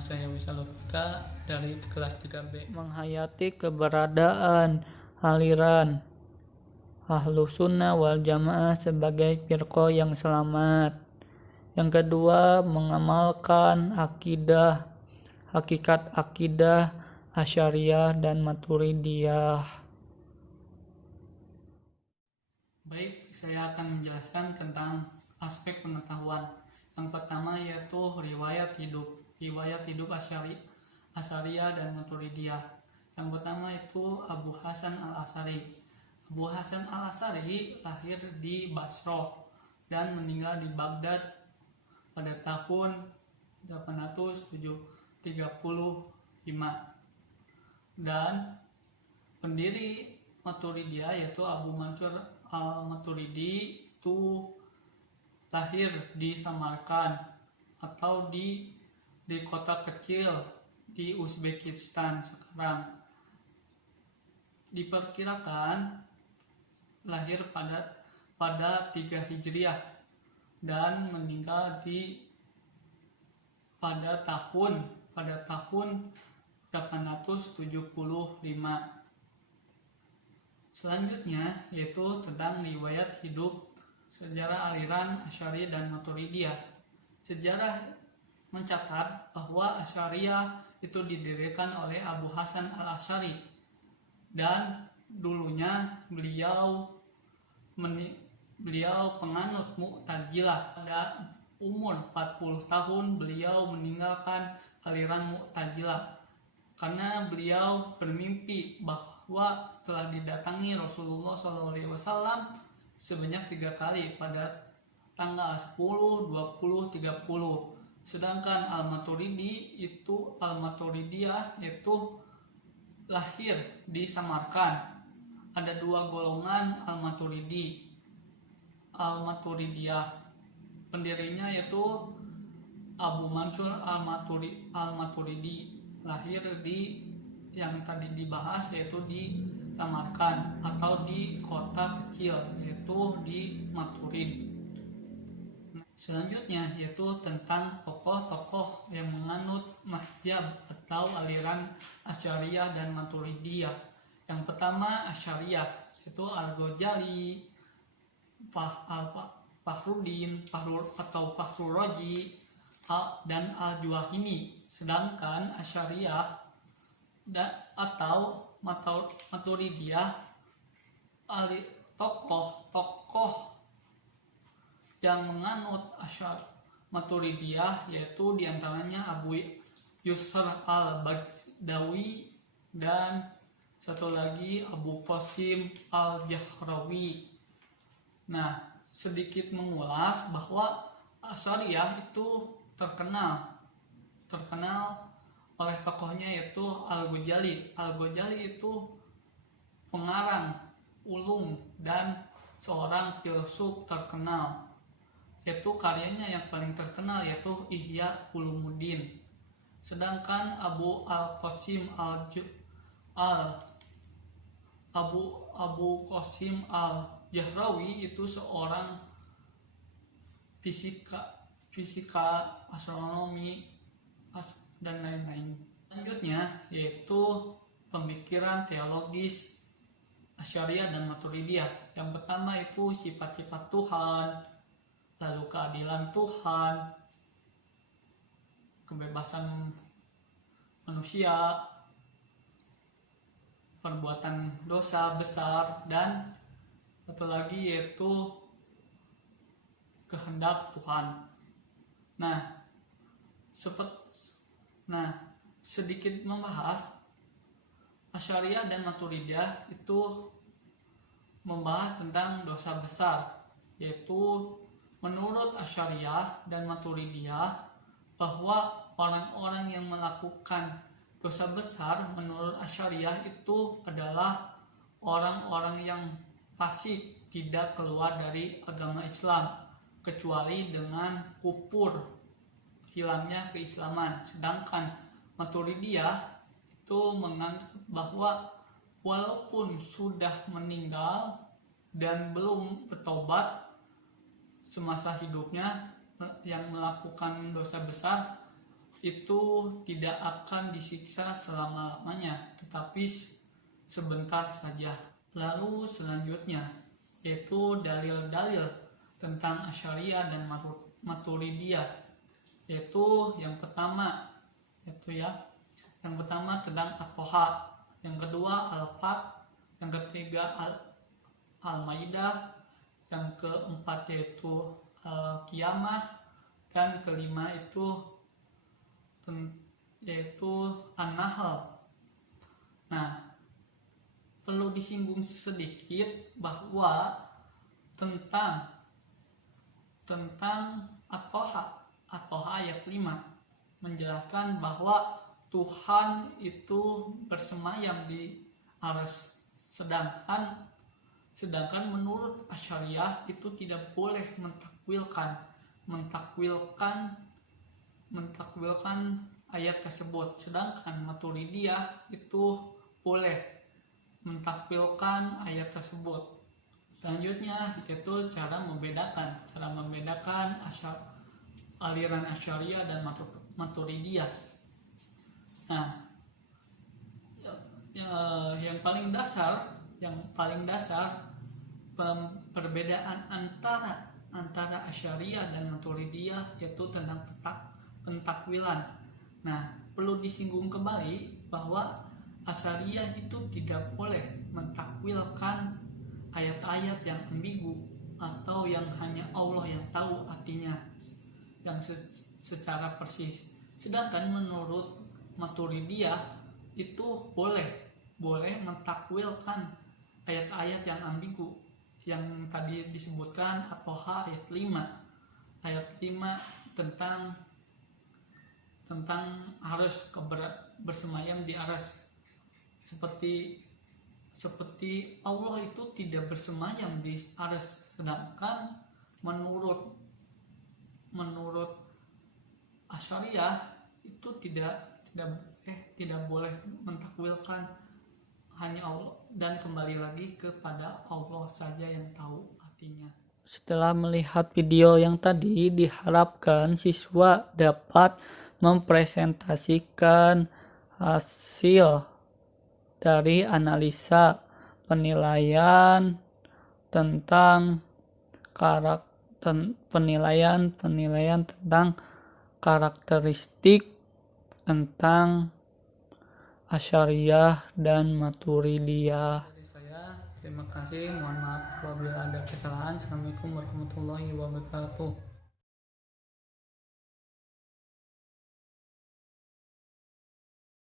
Nama saya Wisal Lutfika dari kelas 3B. Menghayati keberadaan aliran Ahlus Sunnah wal Jamaah sebagai firqah yang selamat. Yang kedua, mengamalkan hakikat akidah Asy'ariyah dan Maturidiyah. Baik, saya akan menjelaskan tentang aspek pengetahuan. Yang pertama yaitu riwayat hidup Asy'ariyah dan Maturidiyah. Yang pertama itu Abu Hasan al-Asy'ari. Abu Hasan al-Asy'ari lahir di Basrah dan meninggal di Baghdad pada tahun 835. Dan pendiri Maturidiyah yaitu Abu Mansur al-Maturidi itu lahir di Samarkand atau di kota kecil di Uzbekistan sekarang. Diperkirakan lahir pada 3 Hijriah dan meninggal pada tahun 875. Selanjutnya yaitu tentang riwayat hidup sejarah aliran Asy'ari dan Maturidiyah. Sejarah mencatat bahwa Asy'ariyah itu didirikan oleh Abu Hasan al-Asy'ari dan dulunya beliau penganut Mu'tazilah. Pada umur 40 tahun beliau meninggalkan aliran Mu'tazilah karena beliau bermimpi bahwa telah didatangi Rasulullah SAW sebanyak 3 kali pada tanggal 10, 20, 30. Sedangkan Al-Maturidiyah itu lahir di Samarkand. Ada 2 golongan Al-Maturidiyah. Pendirinya yaitu Abu Mansur al-Maturidi, lahir di yang tadi dibahas yaitu di Samarkand atau di kota kecil yaitu di Maturid. Selanjutnya yaitu tentang tokoh-tokoh yang menganut mazhab atau aliran Asy'ariyah dan Maturidiyah. Yang pertama Asy'ariyah yaitu Al-Ghazali, Fakhruddin atau Fakhrur Razi dan Al-Juwayni. Sedangkan Asy'ariyah atau Maturidiyah tokoh yang menganut Maturidiyah yaitu diantaranya Abu Yusr al-Bagdawi dan satu lagi Abu Qasim al-Jahrawi. Nah, sedikit mengulas bahwa Asy'ariyah itu terkenal oleh tokohnya yaitu Al-Ghazali. Al-Ghazali itu pengarang ulum dan seorang filsuf terkenal, yaitu karyanya yang paling terkenal yaitu Ihya Ulumuddin. Sedangkan Abu Qasim al-Jahrawi itu seorang fisika, astronomi dan lain-lain. Selanjutnya yaitu pemikiran teologis Asy'ariyah dan Maturidiyah. Yang pertama itu sifat-sifat Tuhan, lalu keadilan Tuhan, kebebasan manusia, perbuatan dosa besar, dan satu lagi yaitu kehendak Tuhan. Sedikit membahas Asy'ariyah dan Maturidiyah itu membahas tentang dosa besar, yaitu menurut Asy'ariyah dan Maturidiyah bahwa orang-orang yang melakukan dosa besar menurut Asy'ariyah itu adalah orang-orang yang fasik, tidak keluar dari agama Islam kecuali dengan kufur, hilangnya keislaman. Sedangkan Maturidiyah itu menganggap bahwa walaupun sudah meninggal dan belum bertobat semasa hidupnya yang melakukan dosa besar, itu tidak akan disiksa selama-lamanya, tetapi sebentar saja. Lalu selanjutnya yaitu dalil-dalil tentang Asy'ariyah dan Maturidiyah, yaitu yang pertama tentang At-Toha, yang kedua Al-Fat, yang ketiga Al-Maidah, yang keempat yaitu Al-Qiyamah, dan kelima yaitu An-Nahl. Nah, perlu disinggung sedikit bahwa tentang At-Toha ayat 5 menjelaskan bahwa Tuhan itu bersemayam di arsy, sedangkan menurut Asy'ariyah itu tidak boleh mentakwilkan ayat tersebut, sedangkan Maturidiyah itu boleh mentakwilkan ayat tersebut. Selanjutnya yaitu cara membedakan aliran Asy'ariyah dan Maturidiyah. Nah, yang paling dasar perbedaan antara Asy'ariyah dan Maturidiyah yaitu tentang pentakwilan. Nah, perlu disinggung kembali bahwa Asy'ariyah itu tidak boleh mentakwilkan ayat-ayat yang ambigu atau yang hanya Allah yang tahu artinya yang secara persis. Sedangkan menurut Maturidiyah itu boleh mentakwilkan ayat-ayat yang ambigu yang tadi disebutkan At-Toha ayat 5 tentang harus bersemayam di arsy, seperti Allah itu tidak bersemayam di arsy, sedangkan menurut Asy'ariyah itu tidak boleh mentakwilkan hanya Allah, dan kembali lagi kepada Allah saja yang tahu artinya. Setelah melihat video yang tadi, diharapkan siswa dapat mempresentasikan hasil dari analisa penilaian tentang penilaian tentang karakteristik tentang Asy'ariyah dan Maturidiyah. Terima kasih, mohon maaf apabila ada kesalahan. Assalamualaikum warahmatullahi wabarakatuh.